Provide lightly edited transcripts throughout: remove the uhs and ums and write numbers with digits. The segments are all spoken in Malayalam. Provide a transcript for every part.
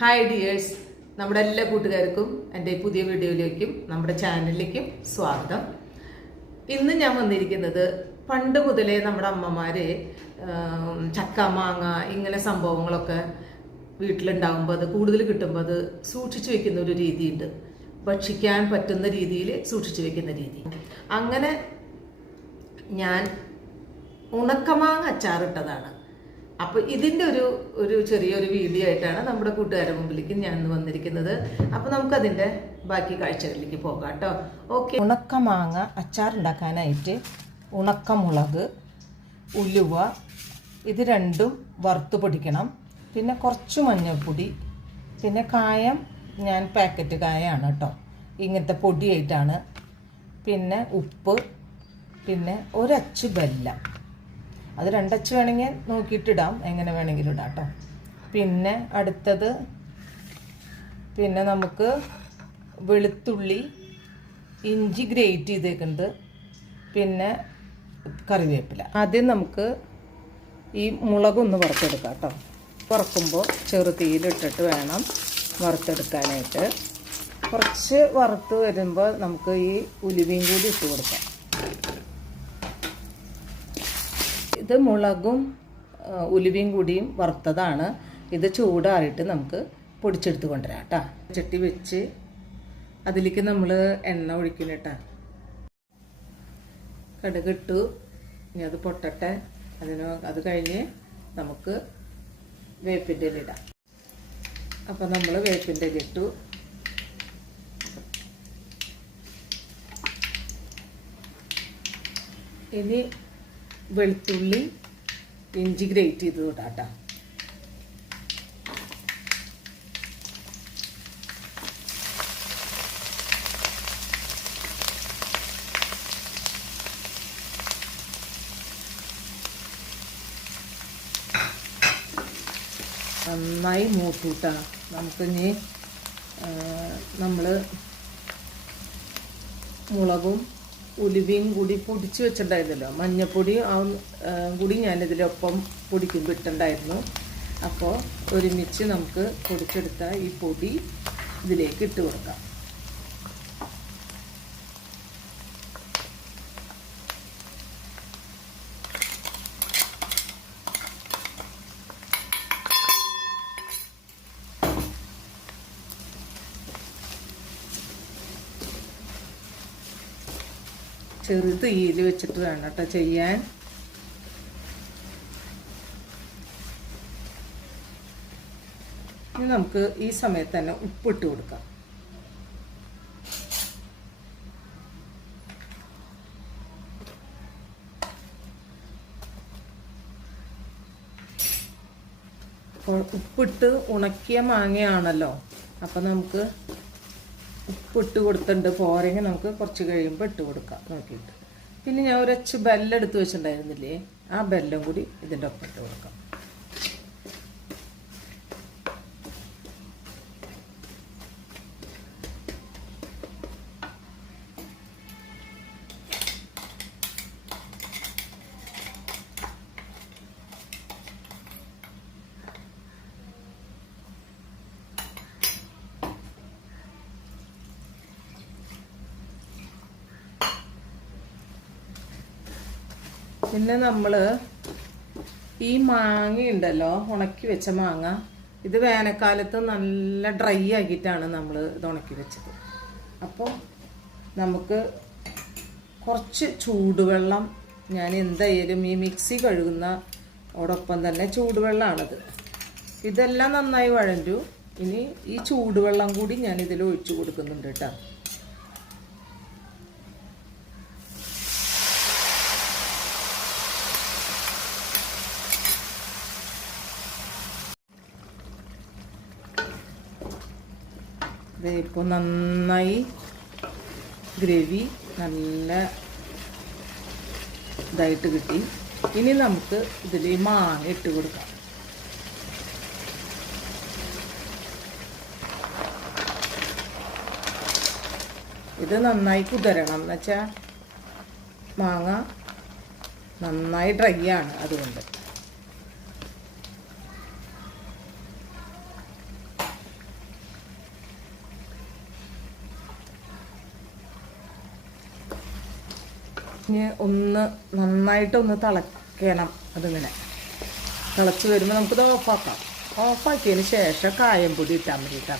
ഹായ് ഡിയേഴ്സ്, നമ്മുടെ എല്ലാ കൂട്ടുകാർക്കും എൻ്റെ പുതിയ വീഡിയോയിലേക്കും നമ്മുടെ ചാനലിലേക്കും സ്വാഗതം. ഇന്ന് ഞാൻ വന്നിരിക്കുന്നത് പണ്ട് മുതലേ നമ്മുടെ അമ്മമാർ ചക്ക മാങ്ങ ഇങ്ങനെ സംഭവങ്ങളൊക്കെ വീട്ടിലുണ്ടാകുമ്പോൾ അത് കൂടുതൽ കിട്ടുമ്പോൾ അത് സൂക്ഷിച്ചു വെക്കുന്ന ഒരു രീതിയുണ്ട്. ഭക്ഷിക്കാൻ പറ്റുന്ന രീതിയിൽ സൂക്ഷിച്ചു വെക്കുന്ന രീതി. അങ്ങനെ ഞാൻ ഉണക്കമാങ്ങ അച്ചാറിട്ടതാണ്. അപ്പോൾ ഇതിൻ്റെ ഒരു ചെറിയൊരു വീഡിയോ ആയിട്ടാണ് നമ്മുടെ കൂട്ടുകാരുടെ മുമ്പിലേക്ക് ഞാൻ വന്നിരിക്കുന്നത്. അപ്പോൾ നമുക്കതിൻ്റെ ബാക്കി കാഴ്ചകളിലേക്ക് പോകാം കേട്ടോ. ഓക്കെ. ഉണക്കമാങ്ങ അച്ചാറുണ്ടാക്കാനായിട്ട് ഉണക്കമുളക്, ഉലുവ ഇത് രണ്ടും വറുത്ത് പൊടിക്കണം. പിന്നെ കുറച്ച് മഞ്ഞൾപ്പൊടി, പിന്നെ കായം ഞാൻ പാക്കറ്റ് കായാണ് കേട്ടോ, ഇങ്ങനത്തെ പൊടിയായിട്ടാണ്. പിന്നെ ഉപ്പ്, പിന്നെ ഒരച്ച് വെല്ലം, അത് രണ്ടച്ച് വേണമെങ്കിൽ നോക്കിയിട്ടിടാം, എങ്ങനെ വേണമെങ്കിലും ഇടാം കേട്ടോ. പിന്നെ അടുത്തത് പിന്നെ നമുക്ക് വെളുത്തുള്ളി, ഇഞ്ചി ഗ്രേറ്റ് ചെയ്തേക്കുന്നത്, പിന്നെ കറിവേപ്പില. ആദ്യം നമുക്ക് ഈ മുളകൊന്ന് വറുത്തെടുക്കാം കേട്ടോ. വറുക്കുമ്പോൾ ചെറുതീയിലിട്ടിട്ട് വേണം വറുത്തെടുക്കാനായിട്ട്. കുറച്ച് വറുത്ത് വരുമ്പോൾ നമുക്ക് ഈ ഉലുവയും കൂടി ഇട്ട് കൊടുക്കാം. ഇത് മുളകും ഉലുവയും കൂടിയും വറുത്തതാണ്. ഇത് ചൂടാറിയിട്ട് നമുക്ക് പൊടിച്ചെടുത്ത് കൊണ്ടുവരാം കേട്ടോ. ചട്ടി വെച്ച് അതിലേക്ക് നമ്മൾ എണ്ണ ഒഴിക്കണം കേട്ടോ. കടുകിട്ടു, ഇനി അത് പൊട്ടട്ടെ. അത് കഴിഞ്ഞ് നമുക്ക് വേപ്പിൻ്റെ ഇല ഇടാം. അപ്പം നമ്മൾ വേപ്പിൻ്റെ ഇല ഇട്ടു. ഇനി വെളുത്തുള്ളി, ഇഞ്ചി ഗ്രേറ്റ് ചെയ്ത് ഇടാട്ടോ. നന്നായി മൂട്ടൂട്ടാ. നമുക്കിനി നമ്മൾ മുളകും ഉലുവയും കൂടി പൊടിച്ച് വെച്ചിട്ടുണ്ടായിരുന്നല്ലോ, മഞ്ഞപ്പൊടി കൂടി ഞാനിതിലൊപ്പം പൊടിക്കുമ്പോൾ ഇട്ടുണ്ടായിരുന്നു. അപ്പോൾ ഒരുമിച്ച് നമുക്ക് പൊടിച്ചെടുത്ത ഈ പൊടി ഇതിലേക്ക് ഇട്ട് കൊടുക്കാം. ചെറു തീയിൽ വെച്ചിട്ട് വേണം കേട്ടോ ചെയ്യാൻ. ഇനി നമുക്ക് ഈ സമയത്ത് തന്നെ ഉപ്പിട്ട് കൊടുക്കാം. ഉപ്പിട്ട് ഉണക്കിയ മാങ്ങയാണല്ലോ, അപ്പം നമുക്ക് ഉപ്പിട്ട് കൊടുത്തിട്ടുണ്ട്. പോരെങ്കിൽ നമുക്ക് കുറച്ച് കഴിയുമ്പോൾ ഇട്ട് കൊടുക്കാം നോക്കിയിട്ട്. പിന്നെ ഞാൻ ഒരച്ച് ബെല്ലം എടുത്ത് വെച്ചിട്ടുണ്ടായിരുന്നില്ലേ, ആ ബെല്ലം കൂടി ഇതിൻ്റെ ഒപ്പം ഇട്ട് കൊടുക്കാം. പിന്നെ നമ്മൾ ഈ മാങ്ങ ഉണ്ടല്ലോ, ഉണക്കി വെച്ച മാങ്ങ, ഇത് വേനൽക്കാലത്ത് നല്ല ഡ്രൈ ആക്കിയിട്ടാണ് നമ്മൾ ഇത് ഉണക്കി വെച്ചത്. അപ്പോൾ നമുക്ക് കുറച്ച് ചൂടുവെള്ളം, ഞാൻ എന്തായാലും ഈ മിക്സി കഴുകുന്നതോടൊപ്പം തന്നെ ചൂടുവെള്ളമാണത്. ഇതെല്ലാം നന്നായി വഴഞ്ഞു. ഇനി ഈ ചൂടുവെള്ളം കൂടി ഞാൻ ഇതിൽ ഒഴിച്ചു കൊടുക്കുന്നുണ്ട് കേട്ടോ. ഇപ്പോൾ നന്നായി ഗ്രേവി നല്ല ഇതായിട്ട് കിട്ടി. ഇനി നമുക്ക് ഇതിൽ മാങ്ങ ഇട്ട് കൊടുക്കാം. ഇത് നന്നായി കുതിരണം, എന്ന് വെച്ചാൽ മാങ്ങ നന്നായി ഡ്രൈ ആണ്, അതുകൊണ്ട് ഇനി ഒന്ന് നന്നായിട്ടൊന്ന് തിളയ്ക്കണം. അതിങ്ങനെ തിളച്ച് വരുമ്പോൾ നമുക്കിത് ഓഫാക്കാം. ഓഫാക്കിയതിന് ശേഷം കായംപൊടി ഇട്ടാൽ മതി കേട്ടോ.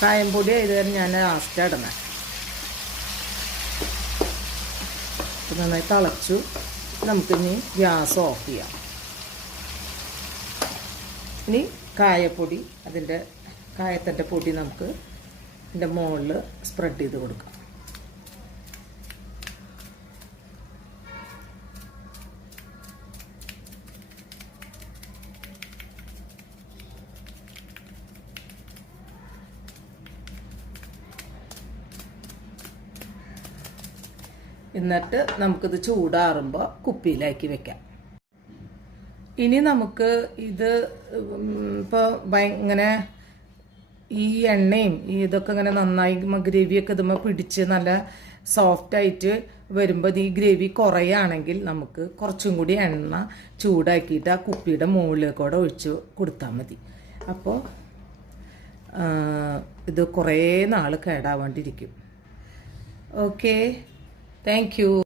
കായംപൊടി ആയത് കാരണം ഞാൻ ലാസ്റ്റ് ഇടുന്നത്. നന്നായി തിളച്ചു. നമുക്കിനി ഗ്യാസ് ഓഫ് ചെയ്യാം. ഇനി കായപ്പൊടി, കായത്തിൻ്റെ പൊടി നമുക്ക് ഇതിൻ്റെ മുകളിൽ സ്പ്രെഡ് ചെയ്ത് കൊടുക്കാം. എന്നിട്ട് നമുക്കിത് ചൂടാറുമ്പോൾ കുപ്പിയിലാക്കി വെക്കാം. ഇനി നമുക്ക് ഇത് ഇപ്പോൾ ഇങ്ങനെ ഈ എണ്ണയും ഇതൊക്കെ ഇങ്ങനെ നന്നായി ഗ്രേവിയൊക്കെ ഇതുമ്പോൾ പിടിച്ച് നല്ല സോഫ്റ്റായിട്ട് വരുമ്പോൾ ഈ ഗ്രേവി കുറയുകയാണെങ്കിൽ നമുക്ക് കുറച്ചും കൂടി എണ്ണ ചൂടാക്കിയിട്ട് ആ കുപ്പിയുടെ മുകളിലേക്കൂടെ ഒഴിച്ച് കൊടുത്താൽ മതി. അപ്പോൾ ഇത് കുറേ നാൾ കേടാവാണ്ടിരിക്കും. Okay, thank you.